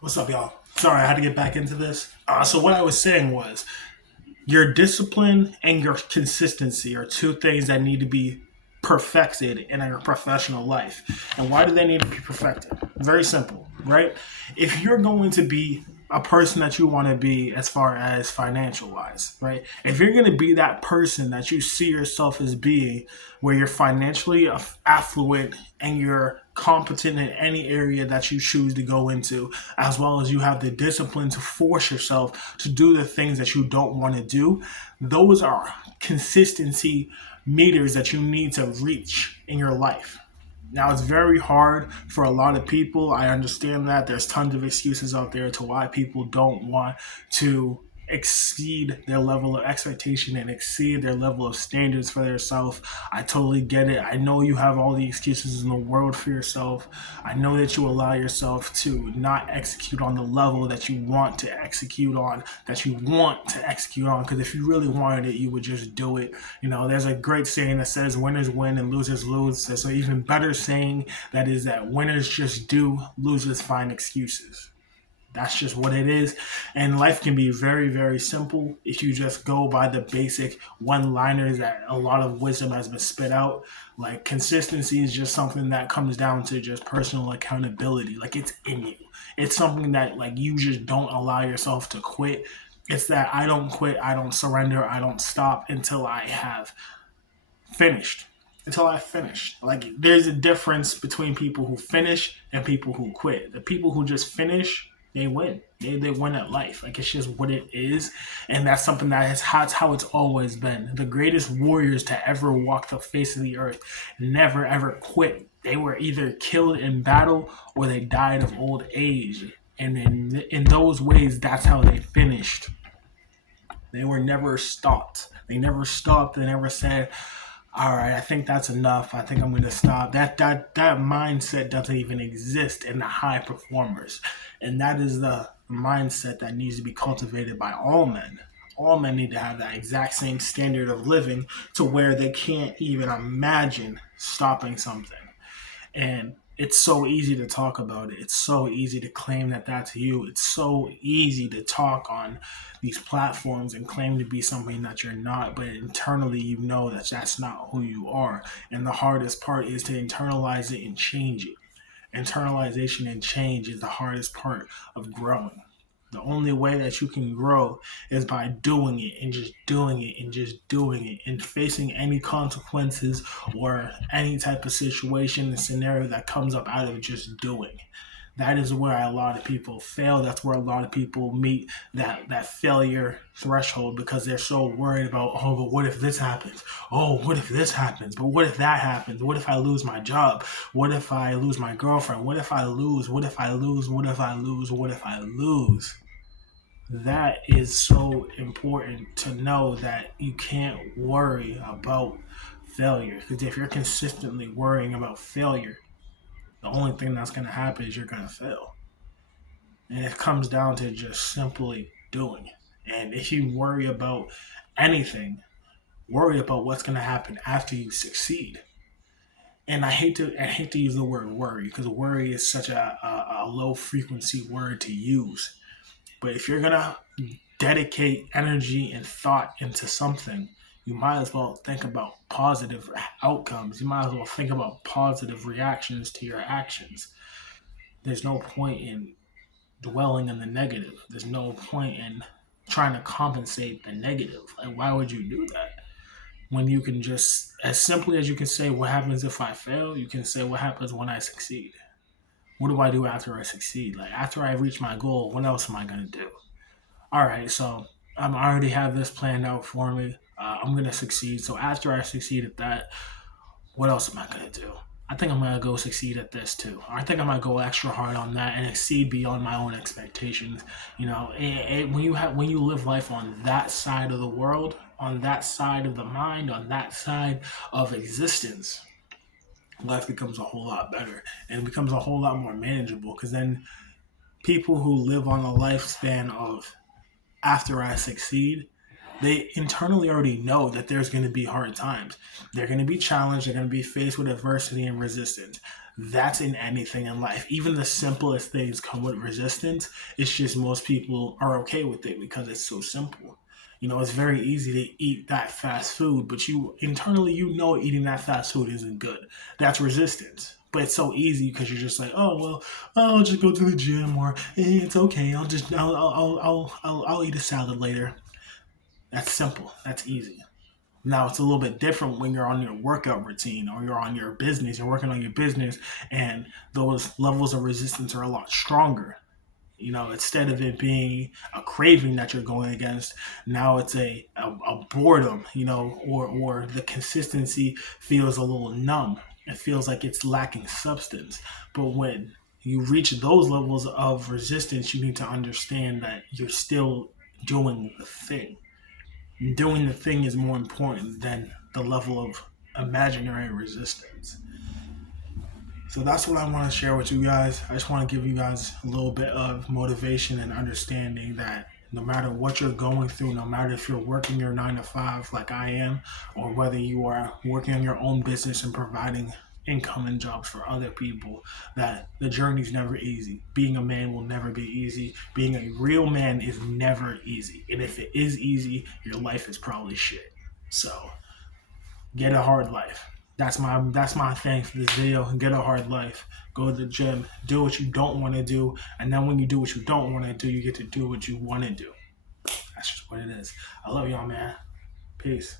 What's up, y'all? Sorry, I had to get back into this. So what I was saying was your discipline and your consistency are two things that need to be perfected in your professional life. And why do they need to be perfected? Very simple, right? If you're going to be a person that you want to be as far as financial wise, right? If you're going to be that person that you see yourself as being, where you're financially affluent and you're competent in any area that you choose to go into, as well as you have the discipline to force yourself to do the things that you don't want to do, those are consistency meters that you need to reach in your life. Now, it's very hard for a lot of people. I understand that there's tons of excuses out there to why people don't want to exceed their level of expectation and exceed their level of standards for themselves. I totally get it. I know you have all the excuses in the world for yourself. I know that you allow yourself to not execute on the level that you want to execute on, because if you really wanted it, you would just do it. There's a great saying that says winners win and losers lose. There's an even better saying that is that winners just do, losers find excuses. That's just what it is. And life can be very, very simple if you just go by the basic one liners that a lot of wisdom has been spit out. Like consistency is just something that comes down to just personal accountability. Like it's in you. It's something that like you just don't allow yourself to quit. It's that I don't quit, I don't surrender, I don't stop until I have finished. Until I finish. Like there's a difference between people who finish and people who quit. The people who just finish, they win. They win at life. Like it's just what it is. And that's something that's how it's always been. The greatest warriors to ever walk the face of the earth never ever quit. They were either killed in battle or they died of old age. And in those ways, that's how they finished. They were never stopped. They never stopped. They never said, all right, I think that's enough. I think I'm going to stop. That mindset doesn't even exist in the high performers, and that is the mindset that needs to be cultivated by all men. All men need to have that exact same standard of living to where they can't even imagine stopping something. And it's so easy to talk about it. It's so easy to claim that that's you. It's so easy to talk on these platforms and claim to be something that you're not, but internally you know that that's not who you are. And the hardest part is to internalize it and change it. Internalization and change is the hardest part of growing. The only way that you can grow is by doing it and just doing it and just doing it and facing any consequences or any type of situation and scenario that comes up out of just doing. That is where a lot of people fail. That's where a lot of people meet that failure threshold because they're so worried about, oh, but what if this happens? Oh, what if this happens? But what if that happens? What if I lose my job? What if I lose my girlfriend? What if I lose? What if I lose? What if I lose? What if I lose? That is so important to know that you can't worry about failure because if you're consistently worrying about failure, the only thing that's going to happen is you're going to fail. And it comes down to just simply doing. And if you worry about anything, worry about what's going to happen after you succeed. And I hate to use the word worry because worry is such a low frequency word to use. But if you're gonna dedicate energy and thought into something, you might as well think about positive outcomes. You might as well think about positive reactions to your actions. There's no point in dwelling in the negative. There's no point in trying to compensate the negative. Like, why would you do that? When you can just, as simply as you can say, what happens if I fail, you can say, what happens when I succeed? What do I do after I succeed? Like, after I reach my goal, what else am I going to do? All right, so I already have this planned out for me. I'm gonna succeed. So after I succeed at that, what else am I gonna do? I think I'm gonna go succeed at this too. I think I'm gonna go extra hard on that and exceed beyond my own expectations. When you live life on that side of the world, on that side of the mind, on that side of existence, life becomes a whole lot better and it becomes a whole lot more manageable. Because then people who live on a lifespan of after I succeed, they internally already know that there's going to be hard times. They're going to be challenged. They're going to be faced with adversity and resistance. That's in anything in life. Even the simplest things come with resistance. It's just most people are okay with it because it's so simple. It's very easy to eat that fast food, but you internally, eating that fast food isn't good. That's resistance. But it's so easy because you're just like, oh well, I'll just go to the gym, or it's okay. I'll eat a salad later. That's simple. That's easy. Now it's a little bit different when you're on your workout routine or you're on your business, you're working on your business, and those levels of resistance are a lot stronger. Instead of it being a craving that you're going against, now it's a boredom, or the consistency feels a little numb. It feels like it's lacking substance. But when you reach those levels of resistance, you need to understand that you're still doing the thing. Doing the thing is more important than the level of imaginary resistance. So that's what I want to share with you guys. I just want to give you guys a little bit of motivation and understanding that no matter what you're going through, no matter if you're working your 9 to 5 like I am, or whether you are working on your own business and providing income and jobs for other people, that the journey's never easy. Being a man will never be easy. Being a real man is never easy. And if it is easy, your life is probably shit. So get a hard life. That's my thing for this video. Get a hard life. Go to the gym. Do what you don't want to do, and then when you do what you don't want to do, you get to do what you want to do. That's just what it is. I love y'all, man. Peace.